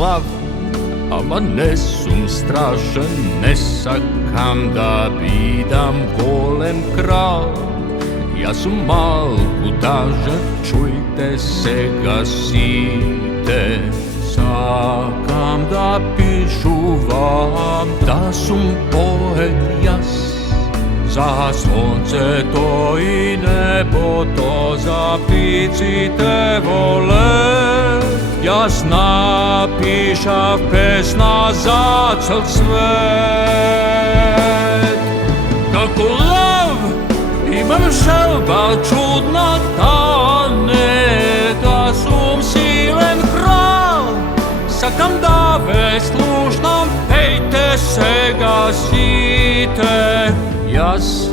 mlav, ama ne sum strašan, ne sakam da bidam golem kralj. Ja sam mal kutažan, čujte se gasite. Sakam da pišu vam da sum poet jas. Za slonce to i nebo to zapicite vole. Jas napišav pesna za cel svet. Kako lav imam želba čudna tane, da sum silen kralj. Sakam da ve slušam, pejte se gasite. Jas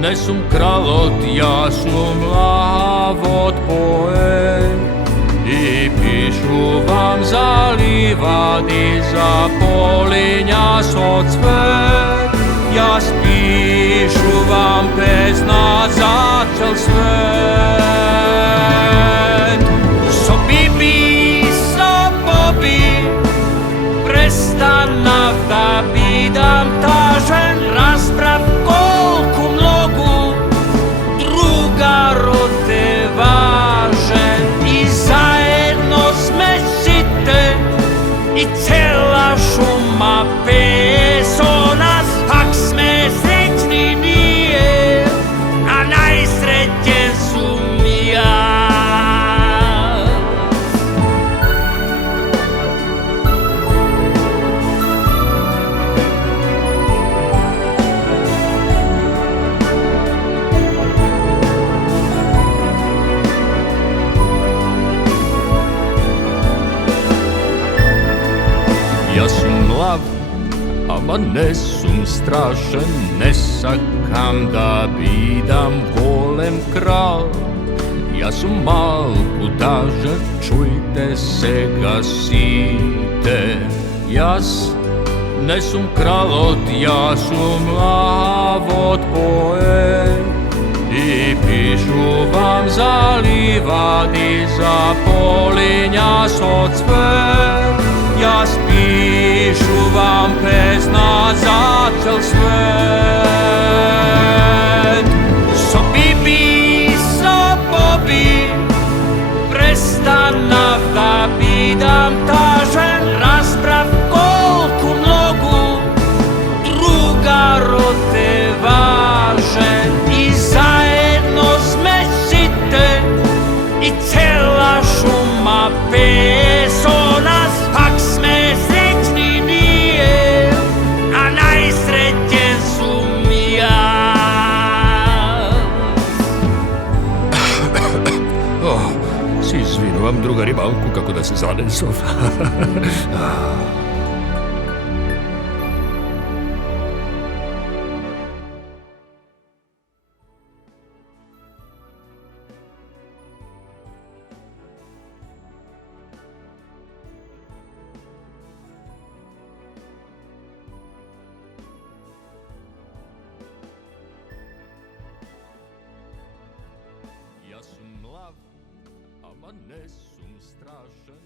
ne sum kralot, ja sum lavot poet. I pišu vam za livadi, za polinja so cvet. Jas pišu vam pesna za cel svet. So bibi, so bobi, prestanav da bidam tažen, rasprav kolku mnogu druga rote važen. I zajedno smesite i cela šuma peso nas, pak sme srećni nije, a najsrećen sum ja. Ja sum mlav, ama ne sum strašan, ne sakam da bidam golem kralj. Ja sum mal kutažan, čujte se gasite. Jas ne sum kralot, ja sum lavot poet. I pišu vam za livadi, za polinja so cvet. Jas pišu vam pesna za cel svet. So bibi, so bobi, prestanav da bidam tažen, rasprav kolku mnogu druga rote važen. I zajedno smesite i cela šuma peso nas, pak sme srećni nije, a najsrećen sum ja. Si izvinuvam drugari malku kako da se zanesov. Ja sum mlav, ama ne sum strašan,